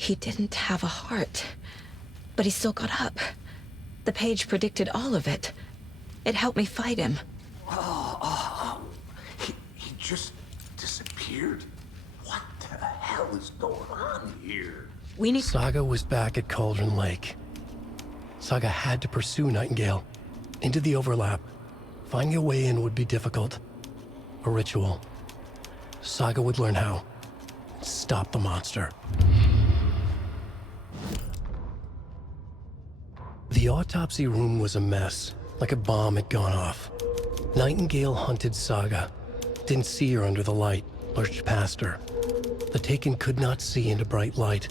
He didn't have a heart, but he still got up. The page predicted all of it. It helped me fight him. He just disappeared? What the hell is going on here? We need... Saga was back at Cauldron Lake. Saga had to pursue Nightingale into the overlap. Finding a way in would be difficult. A ritual. Saga would learn how. Stop the monster. The autopsy room was a mess, like a bomb had gone off. Nightingale hunted Saga. Didn't see her under the light, lurched past her. The Taken could not see into bright light.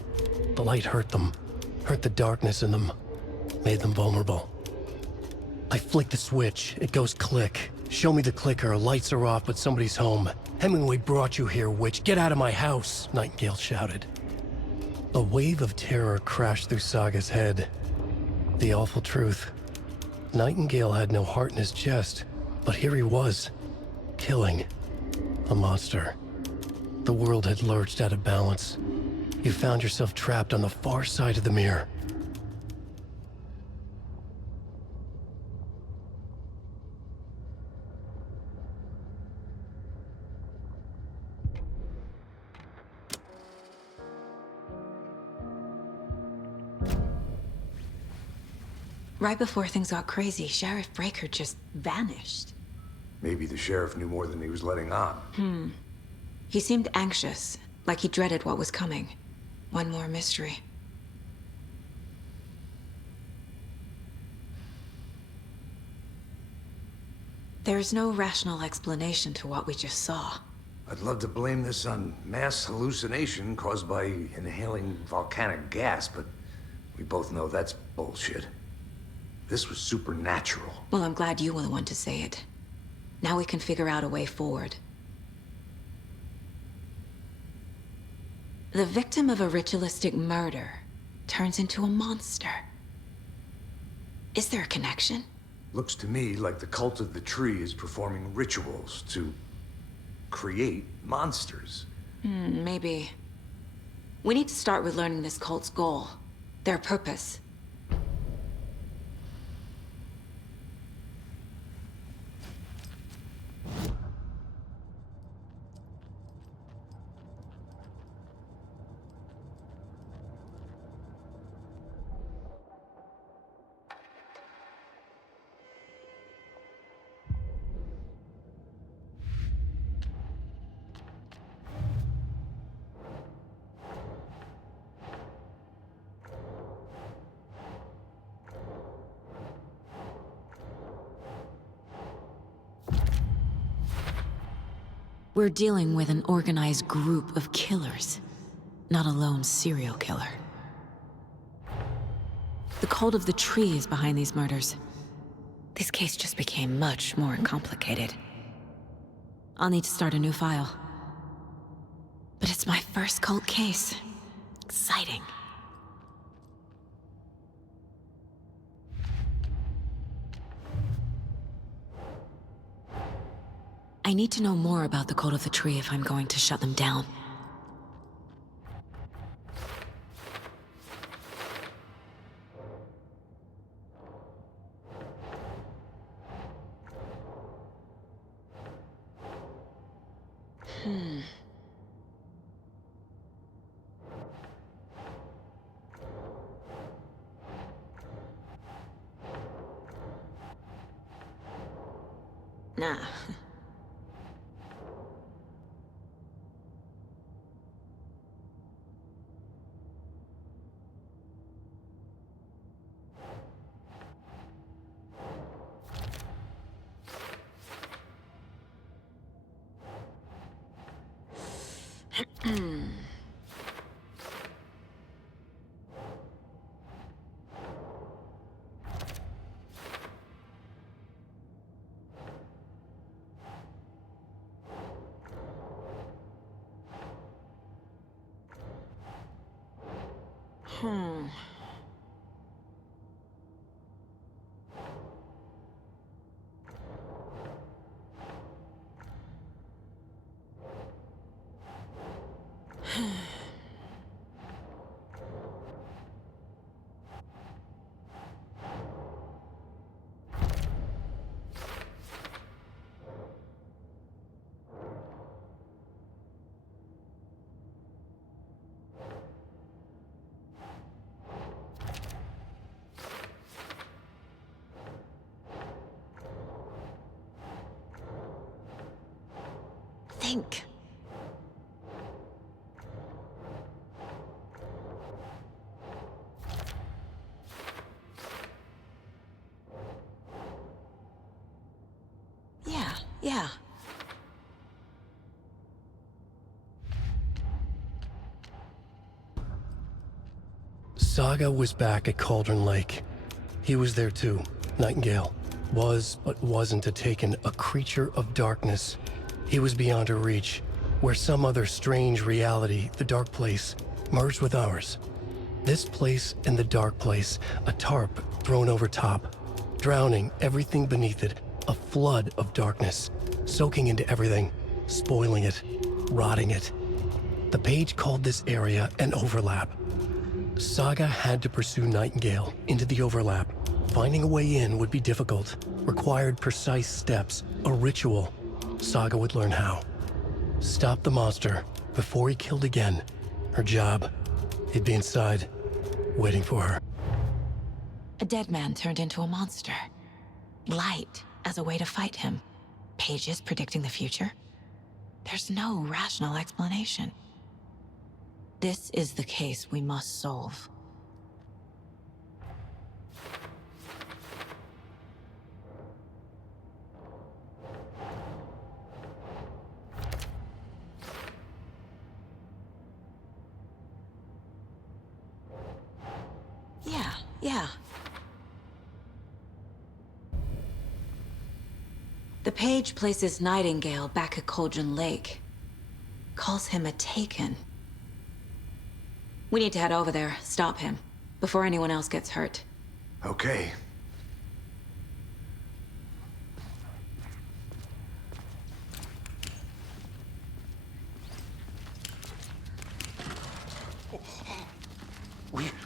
The light hurt them, hurt the darkness in them, made them vulnerable. I flick the switch, it goes click. Show me the clicker, lights are off, but somebody's home. Hemingway brought you here, witch. Get out of my house, Nightingale shouted. A wave of terror crashed through Saga's head. The awful truth. Nightingale had no heart in his chest, but here he was, killing a monster. The world had lurched out of balance. You found yourself trapped on the far side of the mirror. Right before things got crazy, Sheriff Breaker just vanished. Maybe the sheriff knew more than he was letting on. He seemed anxious, like he dreaded what was coming. One more mystery. There's no rational explanation to what we just saw. I'd love to blame this on mass hallucination caused by inhaling volcanic gas, but we both know that's bullshit. This was supernatural. Well, I'm glad you were the one to say it. Now we can figure out a way forward. The victim of a ritualistic murder turns into a monster. Is there a connection? Looks to me like the cult of the tree is performing rituals to create monsters. Maybe. We need to start with learning this cult's goal, their purpose. We're dealing with an organized group of killers, not a lone serial killer. The cult of the tree is behind these murders. This case just became much more complicated. I'll need to start a new file. But it's my first cult case. Exciting. I need to know more about the cult of the tree if I'm going to shut them down. Nah. think. Yeah. Saga was back at Cauldron Lake. He was there too. Nightingale was, but wasn't a taken, a creature of darkness. He was beyond her reach, where some other strange reality, the dark place, merged with ours. This place and the dark place, a tarp thrown over top, drowning everything beneath it, a flood of darkness, soaking into everything, spoiling it, rotting it. The page called this area an overlap. Saga had to pursue Nightingale into the overlap. Finding a way in would be difficult, required precise steps, a ritual. Saga would learn how. Stop the monster before he killed again. Her job, he'd be inside, waiting for her. A dead man turned into a monster. Light as a way to fight him. Pages predicting the future. There's no rational explanation. This is the case we must solve. Yeah. The page places Nightingale back at Cauldron Lake. Calls him a taken. We need to head over there, stop him, before anyone else gets hurt. Okay.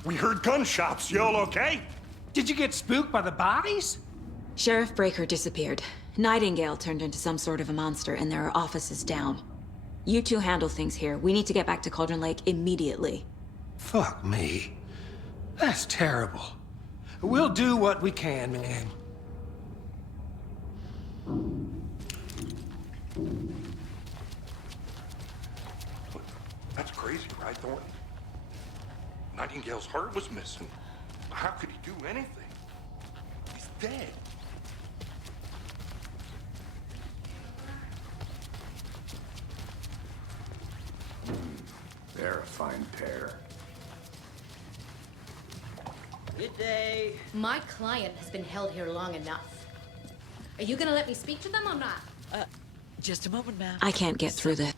We heard gunshots. You all okay? Did you get spooked by the bodies? Sheriff Breaker disappeared. Nightingale turned into some sort of a monster, and there are offices down. You two handle things here. We need to get back to Cauldron Lake immediately. Fuck me. That's terrible. We'll do what we can, man. That's crazy, right, Thornton? Nightingale's heart was missing. How could he do anything? He's dead. They're a fine pair. Good day. My client has been held here long enough. Are you gonna let me speak to them or not? Just a moment, ma'am. I can't get through this.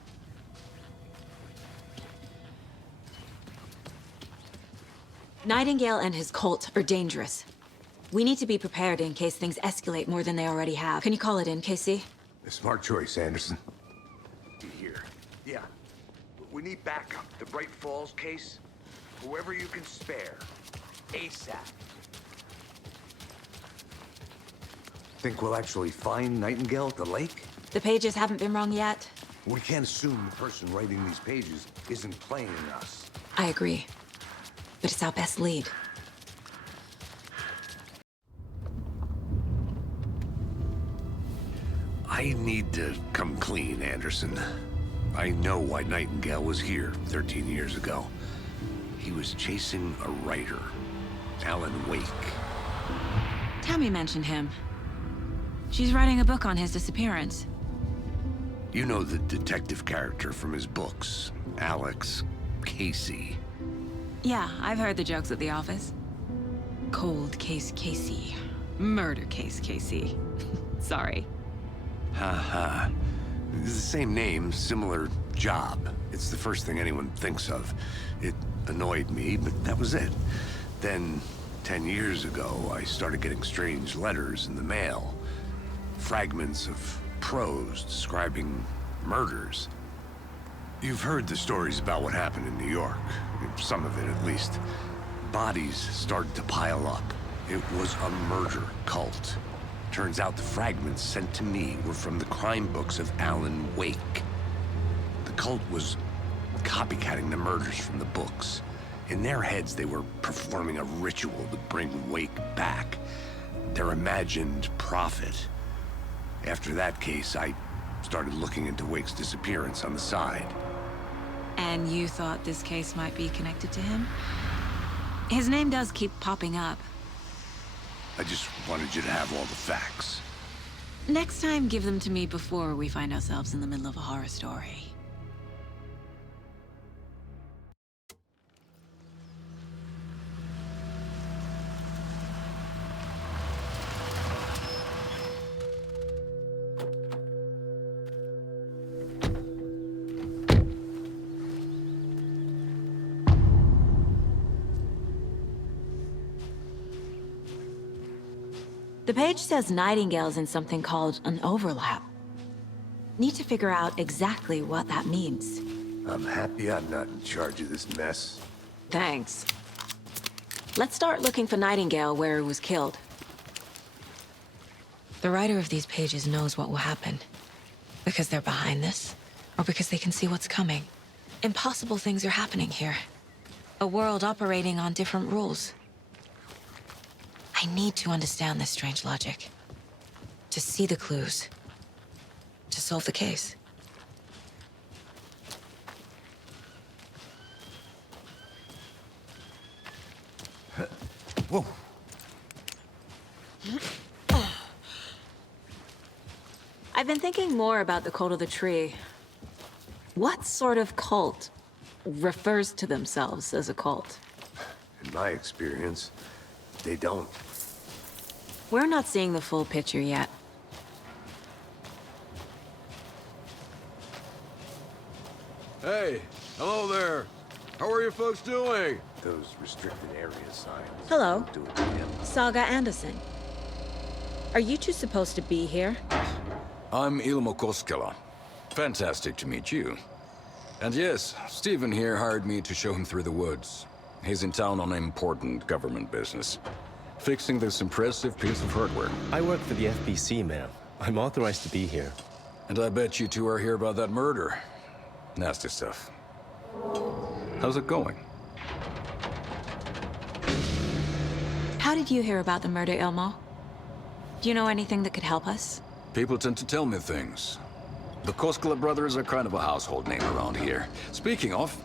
Nightingale and his cult are dangerous. We need to be prepared in case things escalate more than they already have. Can you call it in, KC? A smart choice, Anderson. Here. Yeah. We need backup. The Bright Falls case. Whoever you can spare. ASAP. Think we'll actually find Nightingale at the lake? The pages haven't been wrong yet. We can't assume the person writing these pages isn't playing us. I agree. But it's our best lead. I need to come clean, Anderson. I know why Nightingale was here 13 years ago. He was chasing a writer, Alan Wake. Tammy mentioned him. She's writing a book on his disappearance. You know the detective character from his books, Alex Casey. Yeah, I've heard the jokes at the office. Cold case Casey. Murder case Casey. Sorry. Ha. It's the same name, similar job. It's the first thing anyone thinks of. It annoyed me, but that was it. Then, 10 years ago, I started getting strange letters in the mail. Fragments of prose describing murders. You've heard the stories about what happened in New York. Some of it, at least. Bodies started to pile up. It was a murder cult. Turns out the fragments sent to me were from the crime books of Alan Wake. The cult was copycatting the murders from the books. In their heads, they were performing a ritual to bring Wake back. Their imagined prophet. After that case, I Started looking into Wake's disappearance on the side. And you thought this case might be connected to him? His name does keep popping up. I just wanted you to have all the facts. Next time, give them to me before we find ourselves in the middle of a horror story. The page says nightingales in something called an overlap. Need to figure out exactly what that means. I'm happy I'm not in charge of this mess. Thanks. Let's start looking for Nightingale where he was killed. The writer of these pages knows what will happen. Because they're behind this, or because they can see what's coming. Impossible things are happening here. A world operating on different rules. I need to understand this strange logic. To see the clues. To solve the case. Whoa. I've been thinking more about the cult of the tree. What sort of cult refers to themselves as a cult? In my experience, they don't. We're not seeing the full picture yet. Hey, hello there. How are you folks doing? Those restricted area signs. Hello. don't do it to him. Saga Anderson. Are you two supposed to be here? I'm Ilmo Koskela. Fantastic to meet you. And yes, Stephen here hired me to show him through the woods. He's in town on important government business. Fixing this impressive piece of hardware. I work for the FBC, ma'am. I'm authorized to be here. And I bet you two are here about that murder. Nasty stuff. How's it going? How did you hear about the murder, Ilmo? Do you know anything that could help us? People tend to tell me things. The Koskela brothers are kind of a household name around here. Speaking of,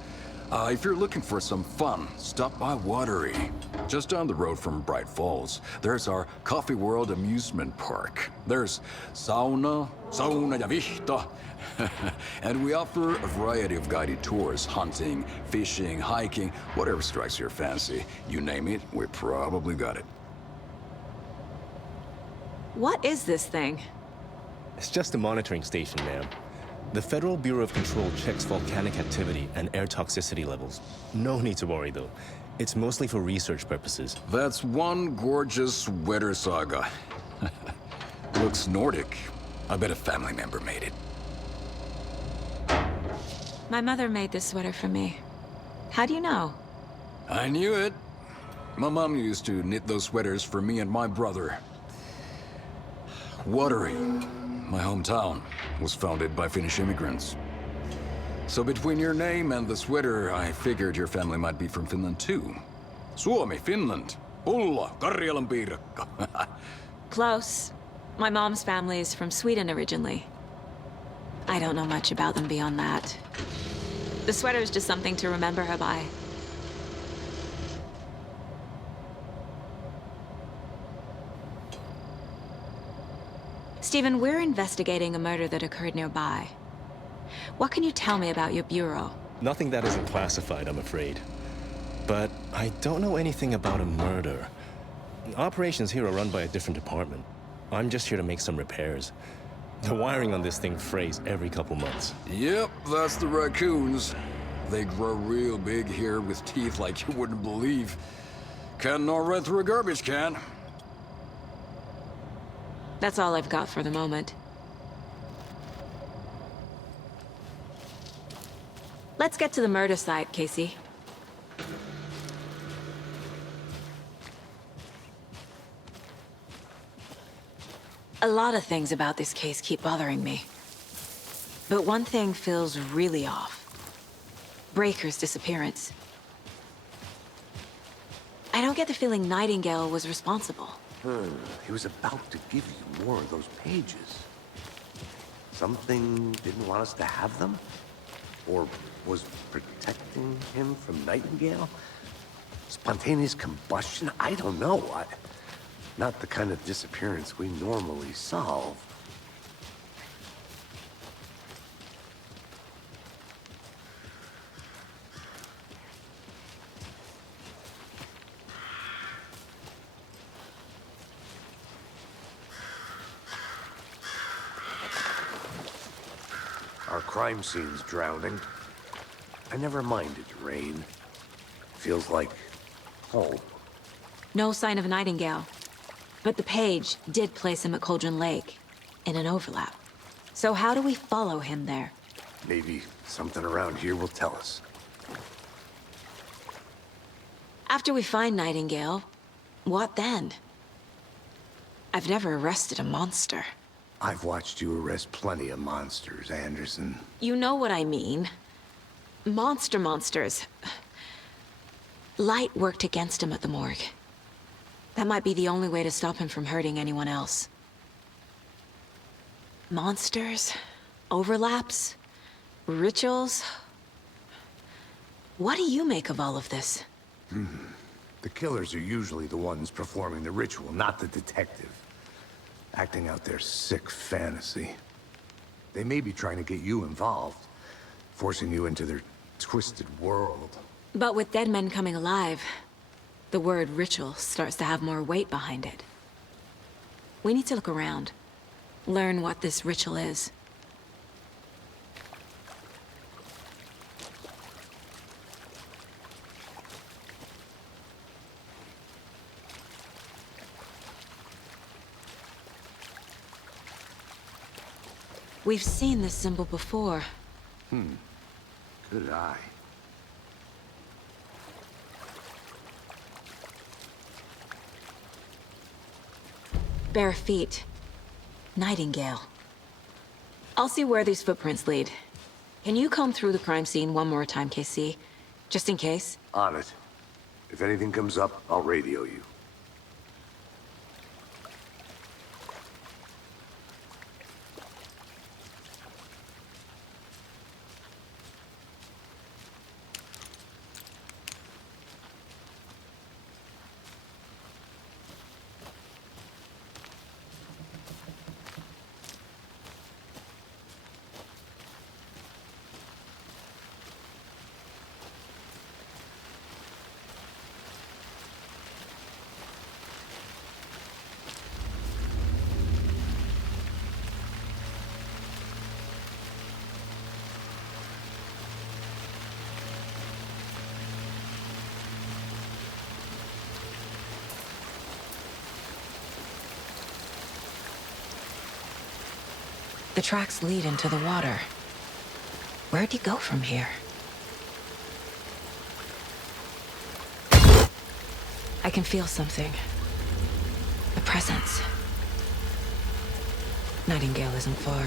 if you're looking for some fun, stop by Watery. Just down the road from Bright Falls, there's our Coffee World amusement park. There's sauna ja vihta. And we offer a variety of guided tours, hunting, fishing, hiking, whatever strikes your fancy. You name it, we probably got it. What is this thing? It's just a monitoring station, ma'am. The Federal Bureau of Control checks volcanic activity and air toxicity levels. No need to worry, though. It's mostly for research purposes. That's one gorgeous sweater saga. Looks Nordic. I bet a family member made it. My mother made this sweater for me. How do you know? I knew it. My mom used to knit those sweaters for me and my brother. Watery, my hometown, was founded by Finnish immigrants. So between your name and the sweater, I figured your family might be from Finland too. Suomi, Finland. Ulla, Karjalan piirakka. Close. My mom's family is from Sweden originally. I don't know much about them beyond that. The sweater is just something to remember her by. Stephen, we're investigating a murder that occurred nearby. What can you tell me about your bureau? Nothing that isn't classified, I'm afraid. But I don't know anything about a murder. Operations here are run by a different department. I'm just here to make some repairs. The wiring on this thing frays every couple months. Yep, that's the raccoons. They grow real big here with teeth like you wouldn't believe. Can't gnaw right through a garbage can. That's all I've got for the moment. Let's get to the murder site, Casey. A lot of things about this case keep bothering me. But one thing feels really off. Breaker's disappearance. I don't get the feeling Nightingale was responsible. He was about to give you more of those pages. Something didn't want us to have them? Or was protecting him from Nightingale? Spontaneous combustion? I don't know. Not the kind of disappearance we normally solve. Our crime scene's drowning. I never minded rain. Feels like home. No sign of Nightingale. But the page did place him at Cauldron Lake, in an overlap. So how do we follow him there? Maybe something around here will tell us. After we find Nightingale, what then? I've never arrested a monster. I've watched you arrest plenty of monsters, Anderson. You know what I mean. Monsters. Light worked against him at the morgue. That might be the only way to stop him from hurting anyone else. Monsters? Overlaps? Rituals? What do you make of all of this? The killers are usually the ones performing the ritual, not the detective. Acting out their sick fantasy. They may be trying to get you involved, forcing you into their twisted world. But with dead men coming alive, the word ritual starts to have more weight behind it. We need to look around. Learn what this ritual is. We've seen this symbol before. Good eye. Bare feet. Nightingale. I'll see where these footprints lead. Can you comb through the crime scene one more time, KC? Just in case? On it. If anything comes up, I'll radio you. The tracks lead into the water. Where'd he go from here? I can feel something. A presence. Nightingale isn't far.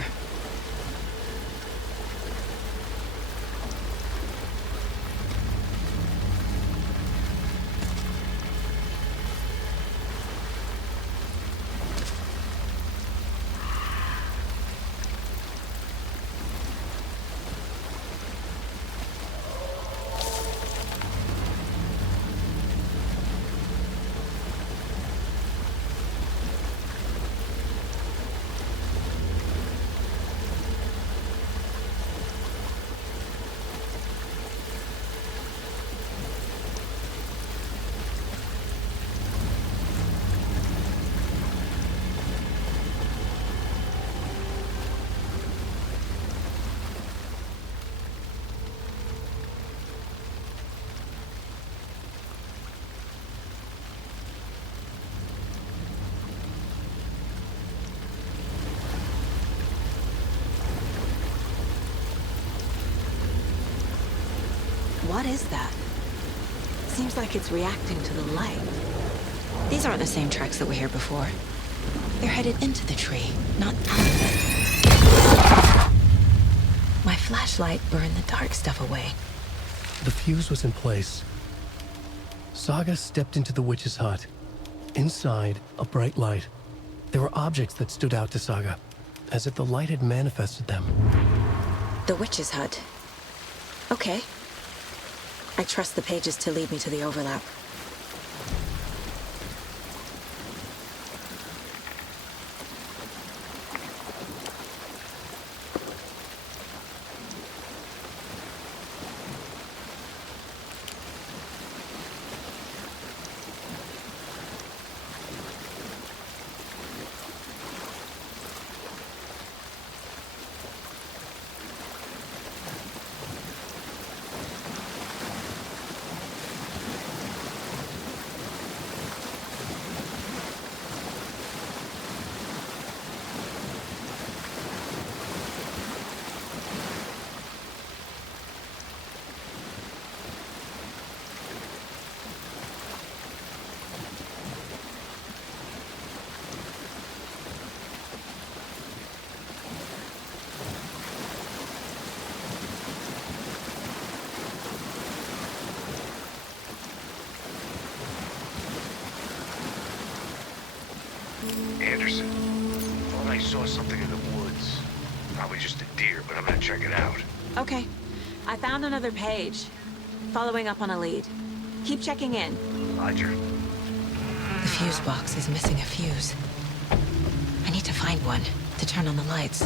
What is that? Seems like it's reacting to the light. These aren't the same tracks that were here before. They're headed into the tree, not out of it. My flashlight burned the dark stuff away. The fuse was in place. Saga stepped into the witch's hut. Inside, a bright light. There were objects that stood out to Saga. as if the light had manifested them. The witch's hut. Okay. I trust the pages to lead me to the overlap. Anderson. Thought I saw something in the woods. Probably just a deer, but I'm gonna check it out. Okay. I found another page. Following up on a lead. Keep checking in. Roger. The fuse box is missing a fuse. I need to find one to turn on the lights.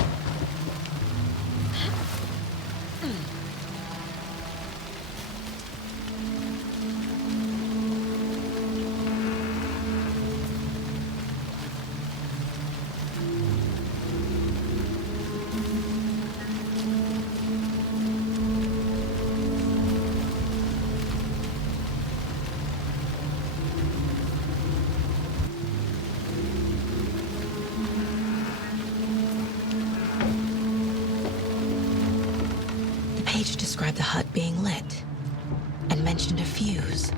The page described the hut being lit and mentioned a fuse.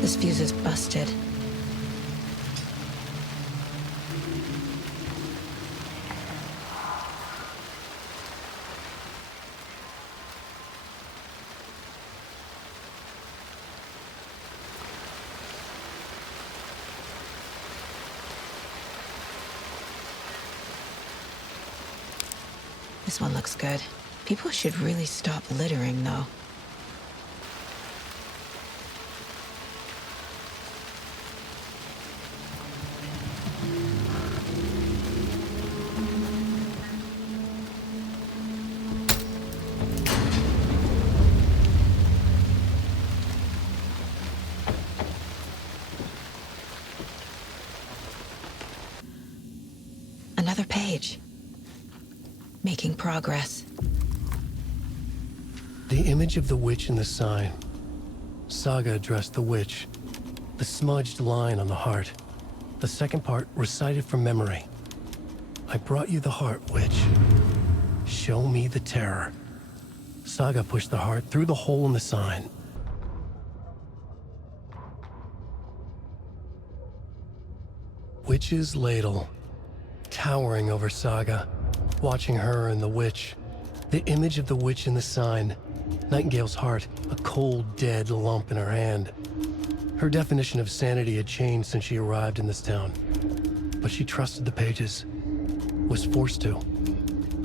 This fuse is busted. This one looks good. People should really stop littering, though. Another page. Making progress. The image of the witch in the sign. Saga addressed the witch. The smudged line on the heart. The second part recited from memory. I brought you the heart, witch. Show me the terror. Saga pushed the heart through the hole in the sign. Witch's ladle. Towering over Saga. Watching her and the witch. The image of the witch in the sign. Nightingale's heart, a cold, dead lump in her hand. Her definition of sanity had changed since she arrived in this town. But she trusted the pages. Was forced to.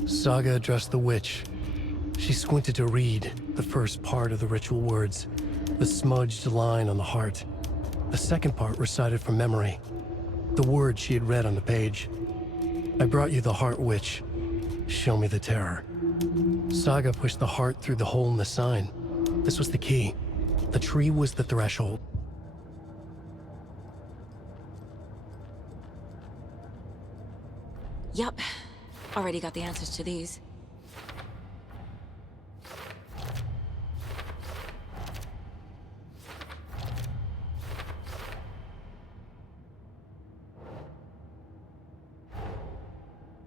Saga addressed the witch. She squinted to read the first part of the ritual words. The smudged line on the heart. The second part recited from memory. The words she had read on the page. I brought you the heart, witch. Show me the terror. Saga pushed the heart through the hole in the sign. This was the key. The tree was the threshold. Yup. Already got the answers to these.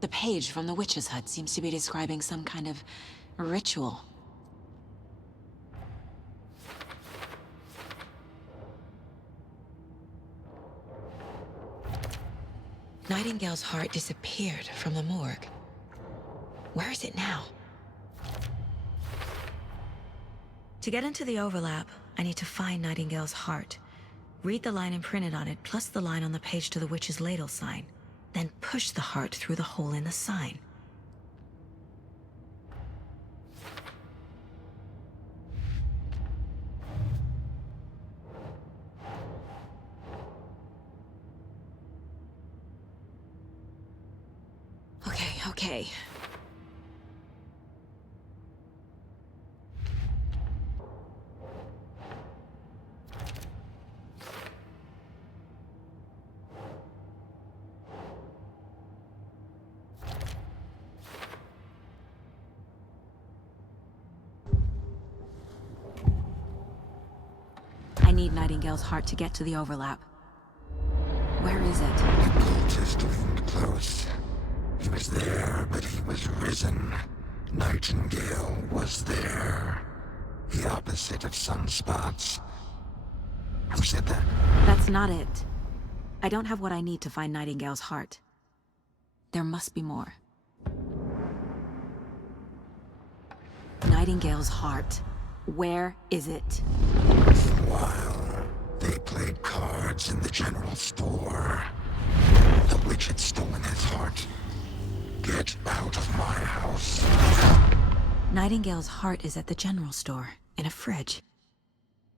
The page from the witch's hut seems to be describing some kind of ritual. Nightingale's heart disappeared from the morgue. Where is it now? To get into the overlap, I need to find Nightingale's heart. Read the line imprinted on it, plus the line on the page to the witch's ladle sign. Then push the heart through the hole in the sign. Okay. I need Nightingale's heart to get to the overlap. Where is it? The cultist loomed close. He was there, but he was risen. Nightingale was there. The opposite of sunspots. Who said that? That's not it. I don't have what I need to find Nightingale's heart. There must be more. Nightingale's heart. Where is it? While they played cards in the general store, the witch had stolen his heart. Get out of my house. Nightingale's heart is at the general store, in a fridge.